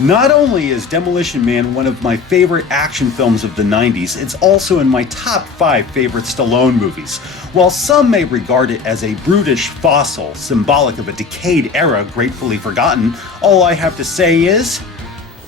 Not only is Demolition Man one of my favorite action films of the 90s, it's also in my top 5 favorite Stallone movies. While some may regard it as a brutish fossil, symbolic of a decayed era gratefully forgotten, all I have to say is...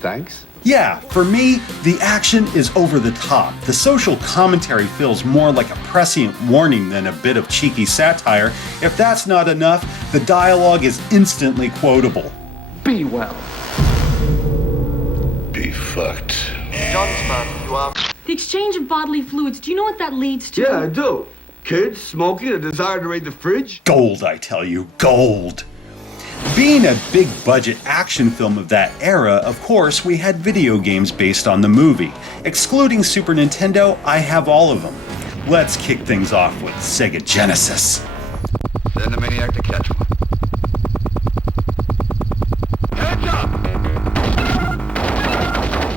Thanks. Yeah, for me, the action is over the top. The social commentary feels more like a prescient warning than a bit of cheeky satire. If that's not enough, the dialogue is instantly quotable. Be well. Be fucked. Johnsman, you are... The exchange of bodily fluids, do you know what that leads to? Yeah, I do. Kids, smoking, a desire to raid the fridge. Gold, I tell you, gold. Being a big budget action film of that era, of course, we had video games based on the movie. Excluding Super Nintendo, I have all of them. Let's kick things off with Sega Genesis. Send the maniac to catch one. Heads up!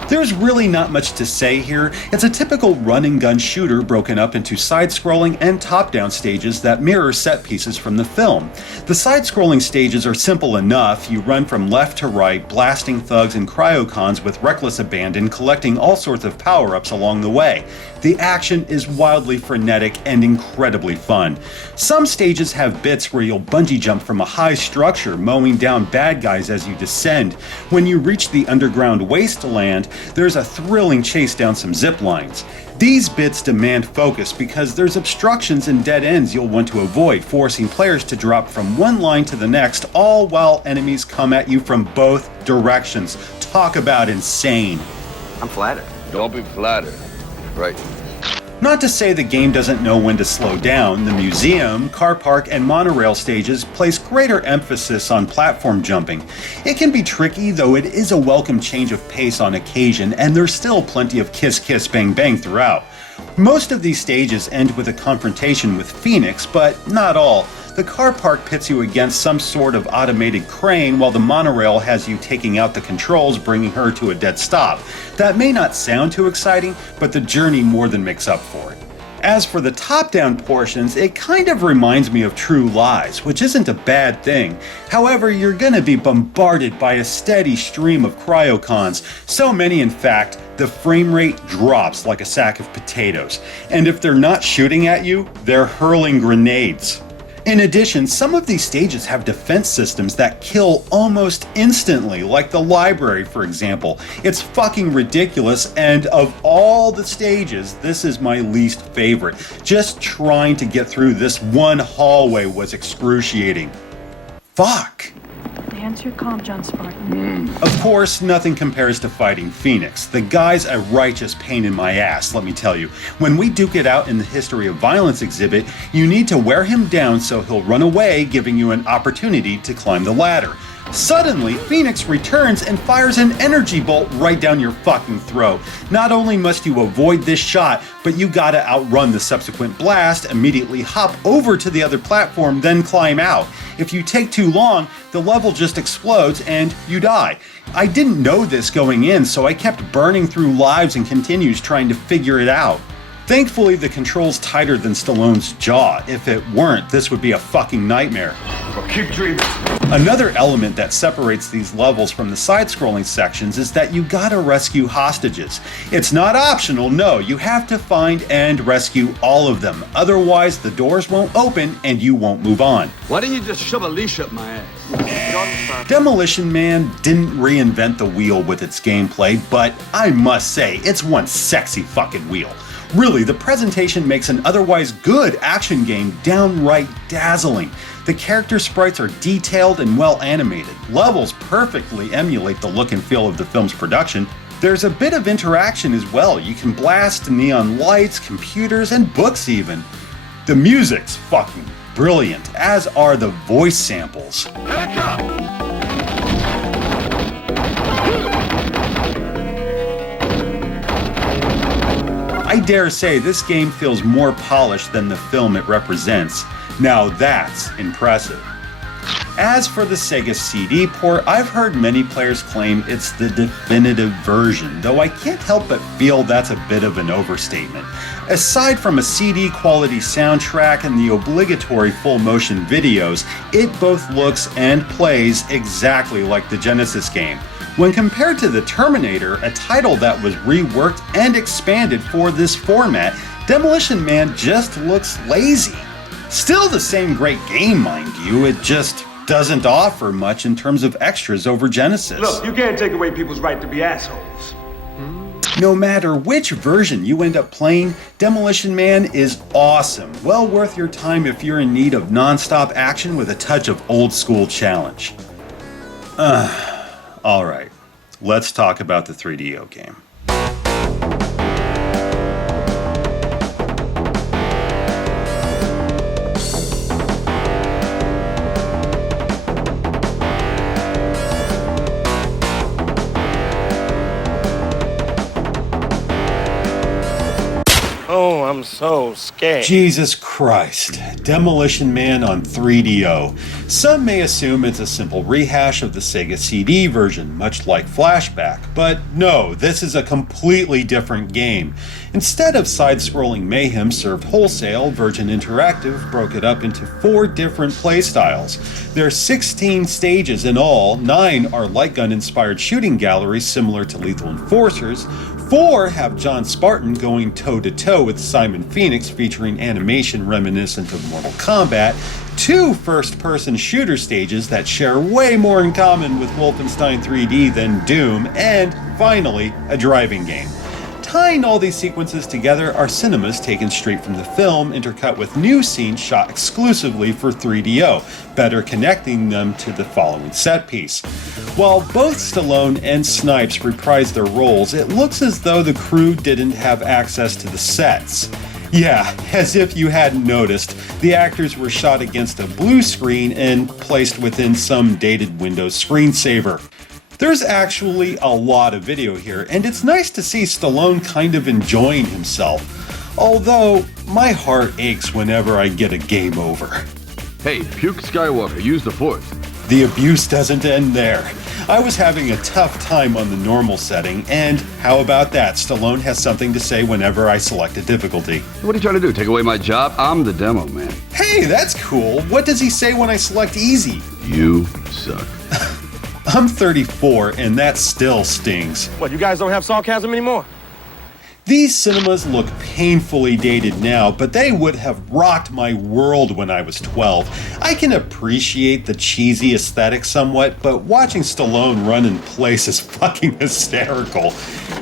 There's really not much to say here. It's a typical run-and-gun shooter broken up into side-scrolling and top-down stages that mirror set pieces from the film. The side-scrolling stages are simple enough. You run from left to right, blasting thugs and cryocons with reckless abandon, collecting all sorts of power-ups along the way. The action is wildly frenetic and incredibly fun. Some stages have bits where you'll bungee jump from a high structure, mowing down bad guys as you descend. When you reach the underground wasteland, there's a thrilling chase down some zip lines. These bits demand focus because there's obstructions and dead ends you'll want to avoid, forcing players to drop from one line to the next, all while enemies come at you from both directions. Talk about insane. I'm flattered. Don't be flattered. Right. Not to say the game doesn't know when to slow down. The museum, car park, and monorail stages place greater emphasis on platform jumping. It can be tricky, though it is a welcome change of pace on occasion, and there's still plenty of kiss kiss bang bang throughout. Most of these stages end with a confrontation with Phoenix, but not all. The car park pits you against some sort of automated crane, while the monorail has you taking out the controls, bringing her to a dead stop. That may not sound too exciting, but the journey more than makes up for it. As for the top-down portions, it kind of reminds me of True Lies, which isn't a bad thing. However, you're gonna be bombarded by a steady stream of cryocons, so many in fact, the frame rate drops like a sack of potatoes. And if they're not shooting at you, they're hurling grenades. In addition, some of these stages have defense systems that kill almost instantly, like the library, for example. It's fucking ridiculous, and of all the stages, this is my least favorite. Just trying to get through this one hallway was excruciating. Fuck. Answer your comm, John Spartan. Of course, nothing compares to fighting Phoenix. The guy's a righteous pain in my ass, let me tell you. When we duke it out in the History of Violence exhibit, you need to wear him down so he'll run away, giving you an opportunity to climb the ladder. Suddenly, Phoenix returns and fires an energy bolt right down your fucking throat. Not only must you avoid this shot, but you gotta outrun the subsequent blast, immediately hop over to the other platform, then climb out. If you take too long, the level just explodes and you die. I didn't know this going in, so I kept burning through lives and continues trying to figure it out. Thankfully, the control's tighter than Stallone's jaw. If it weren't, this would be a fucking nightmare. Well, keep dreaming. Another element that separates these levels from the side-scrolling sections is that you gotta rescue hostages. It's not optional, no, you have to find and rescue all of them. Otherwise, the doors won't open and you won't move on. Why didn't you just shove a leash up my ass? Demolition Man didn't reinvent the wheel with its gameplay, but I must say, it's one sexy fucking wheel. Really, the presentation makes an otherwise good action game downright dazzling. The character sprites are detailed and well animated. Levels perfectly emulate the look and feel of the film's production. There's a bit of interaction as well. You can blast neon lights, computers, and books even. The music's fucking brilliant, as are the voice samples. Heads up! I dare say this game feels more polished than the film it represents. Now that's impressive. As for the Sega CD port, I've heard many players claim it's the definitive version, though I can't help but feel that's a bit of an overstatement. Aside from a CD quality soundtrack and the obligatory full motion videos, it both looks and plays exactly like the Genesis game. When compared to the Terminator, a title that was reworked and expanded for this format, Demolition Man just looks lazy. Still the same great game, mind you, it just doesn't offer much in terms of extras over Genesis. Look, you can't take away people's right to be assholes. No matter which version you end up playing, Demolition Man is awesome. Well worth your time if you're in need of non-stop action with a touch of old school challenge. Alright, let's talk about the 3DO game. Oh, I'm so scared. Jesus Christ. Demolition Man on 3DO. Some may assume it's a simple rehash of the Sega CD version, much like Flashback, but no, this is a completely different game. Instead of side-scrolling mayhem served wholesale, Virgin Interactive broke it up into 4 different playstyles. There are 16 stages in all, 9 are light gun-inspired shooting galleries similar to Lethal Enforcers, 4 have John Spartan going toe-to-toe with Simon Phoenix featuring animation reminiscent of Mortal Kombat, 2 first-person shooter stages that share way more in common with Wolfenstein 3D than Doom, and finally, a driving game. Tying all these sequences together are cinemas taken straight from the film, intercut with new scenes shot exclusively for 3DO, better connecting them to the following set piece. While both Stallone and Snipes reprise their roles, it looks as though the crew didn't have access to the sets. Yeah, as if you hadn't noticed, the actors were shot against a blue screen and placed within some dated Windows screensaver. There's actually a lot of video here, and it's nice to see Stallone kind of enjoying himself. Although, my heart aches whenever I get a game over. Hey, Puke Skywalker, use the Force. The abuse doesn't end there. I was having a tough time on the normal setting, and how about that? Stallone has something to say whenever I select a difficulty. What are you trying to do, take away my job? I'm the demo man. Hey, that's cool. What does he say when I select easy? You suck. I'm 34, and that still stings. What, you guys don't have sarcasm anymore? These cinemas look painfully dated now, but they would have rocked my world when I was 12. I can appreciate the cheesy aesthetic somewhat, but watching Stallone run in place is fucking hysterical.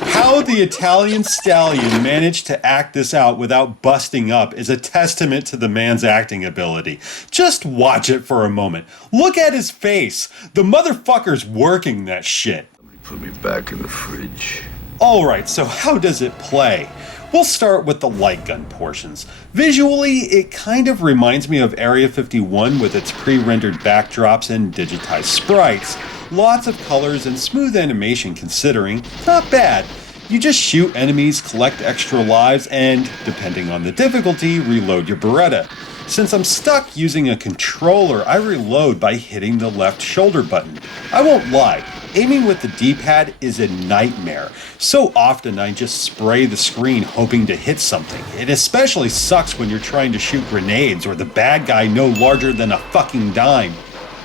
How the Italian stallion managed to act this out without busting up is a testament to the man's acting ability. Just watch it for a moment. Look at his face. The motherfucker's working that shit. Put me back in the fridge. Alright, so how does it play? We'll start with the light gun portions. Visually, it kind of reminds me of Area 51 with its pre-rendered backdrops and digitized sprites. Lots of colors and smooth animation considering, not bad. You just shoot enemies, collect extra lives, and, depending on the difficulty, reload your Beretta. Since I'm stuck using a controller, I reload by hitting the left shoulder button. I won't lie, aiming with the D-pad is a nightmare. So often I just spray the screen hoping to hit something. It especially sucks when you're trying to shoot grenades or the bad guy no larger than a fucking dime.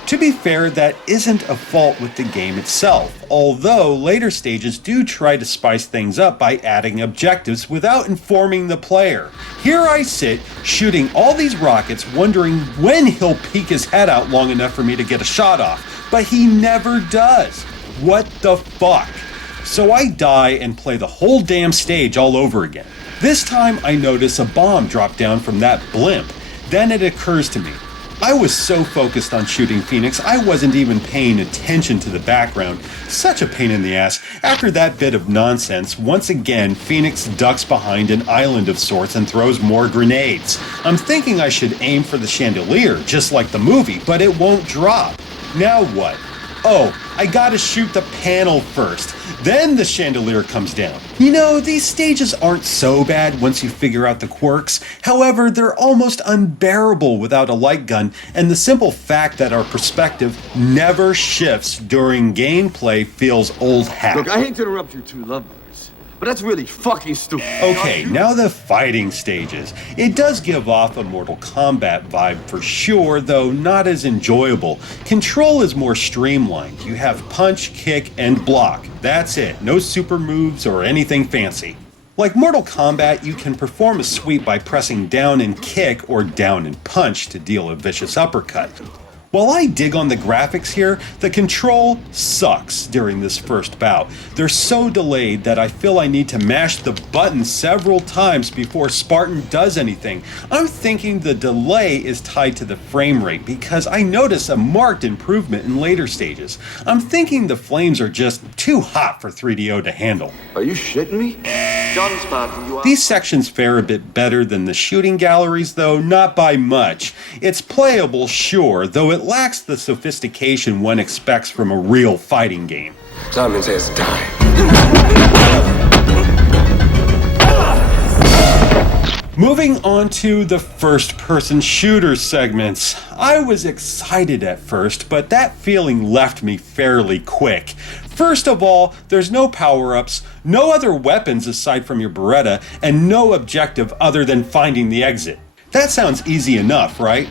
To be fair, that isn't a fault with the game itself, although later stages do try to spice things up by adding objectives without informing the player. Here I sit, shooting all these rockets, wondering when he'll peek his head out long enough for me to get a shot off, but he never does. What the fuck? So I die and play the whole damn stage all over again. This time I notice a bomb drop down from that blimp. Then it occurs to me. I was so focused on shooting Phoenix, I wasn't even paying attention to the background. Such a pain in the ass. After that bit of nonsense, once again, Phoenix ducks behind an island of sorts and throws more grenades. I'm thinking I should aim for the chandelier, just like the movie, but it won't drop. Now what? Oh, I gotta shoot the panel first, then the chandelier comes down. You know, these stages aren't so bad once you figure out the quirks. However, they're almost unbearable without a light gun, and the simple fact that our perspective never shifts during gameplay feels old hat. Look, I hate to interrupt you two lovebirds, but that's really fucking stupid. Okay, now the fighting stages. It does give off a Mortal Kombat vibe for sure, though not as enjoyable. Control is more streamlined. You have punch, kick, and block. That's it. No super moves or anything fancy. Like Mortal Kombat, you can perform a sweep by pressing down and kick or down and punch to deal a vicious uppercut. While I dig on the graphics here, the control sucks during this first bout. They're so delayed that I feel I need to mash the button several times before Spartan does anything. I'm thinking the delay is tied to the frame rate because I notice a marked improvement in later stages. I'm thinking the flames are just too hot for 3DO to handle. Are you shitting me? John Spartan, you are... These sections fare a bit better than the shooting galleries, though not by much. It's playable, sure, though it lacks the sophistication one expects from a real fighting game. Simon says die. Moving on to the first-person shooter segments. I was excited at first, but that feeling left me fairly quick. First of all, there's no power-ups, no other weapons aside from your Beretta, and no objective other than finding the exit. That sounds easy enough, right?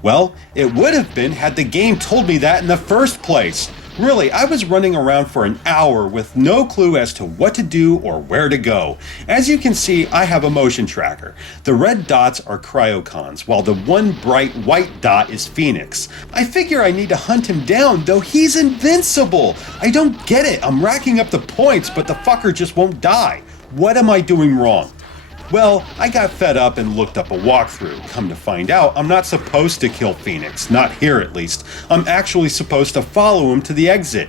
Well, it would have been had the game told me that in the first place. Really, I was running around for an hour with no clue as to what to do or where to go. As you can see, I have a motion tracker. The red dots are cryocons, while the one bright white dot is Phoenix. I figure I need to hunt him down, though he's invincible. I don't get it. I'm racking up the points, but the fucker just won't die. What am I doing wrong? Well, I got fed up and looked up a walkthrough. Come to find out, I'm not supposed to kill Phoenix, not here at least. I'm actually supposed to follow him to the exit.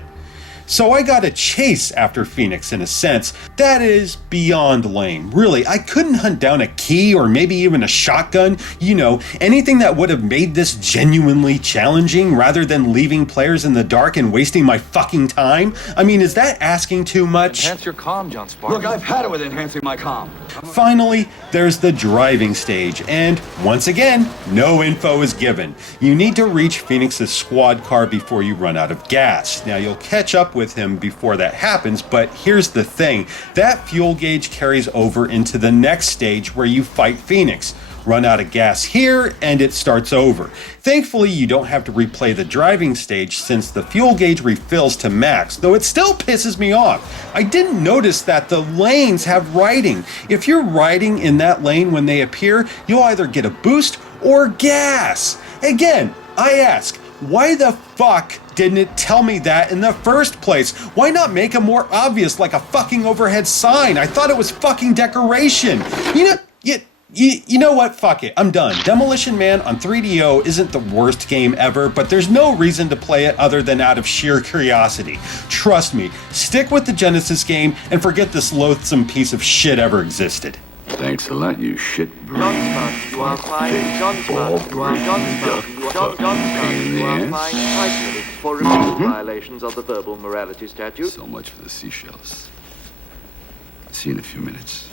So I got a chase after Phoenix in a sense. That is beyond lame. Really, I couldn't hunt down a key or maybe even a shotgun. You know, anything that would have made this genuinely challenging rather than leaving players in the dark and wasting my fucking time. I mean, is that asking too much? Enhance your comm, John Spartan. Look, I've had it with enhancing my comm. Finally, there's the driving stage, and once again, no info is given. You need to reach Phoenix's squad car before you run out of gas. Now, you'll catch up with him before that happens, but here's the thing. That fuel gauge carries over into the next stage where you fight Phoenix. Run out of gas here, and it starts over. Thankfully, you don't have to replay the driving stage since the fuel gauge refills to max, though it still pisses me off. I didn't notice that the lanes have writing. If you're riding in that lane when they appear, you'll either get a boost or gas. Again, I ask, why the fuck didn't it tell me that in the first place? Why not make it more obvious like a fucking overhead sign? I thought it was fucking decoration. You know what? Fuck it. I'm done. Demolition Man on 3DO isn't the worst game ever, but there's no reason to play it other than out of sheer curiosity. Trust me, stick with the Genesis game and forget this loathsome piece of shit ever existed. Thanks a lot, you shit John Spartan, you are fine. John Spartan, you are John Spartan. You are John Spartan, you are fine. Isolated for repeated violations of the verbal morality statute. So much for the seashells. See you in a few minutes.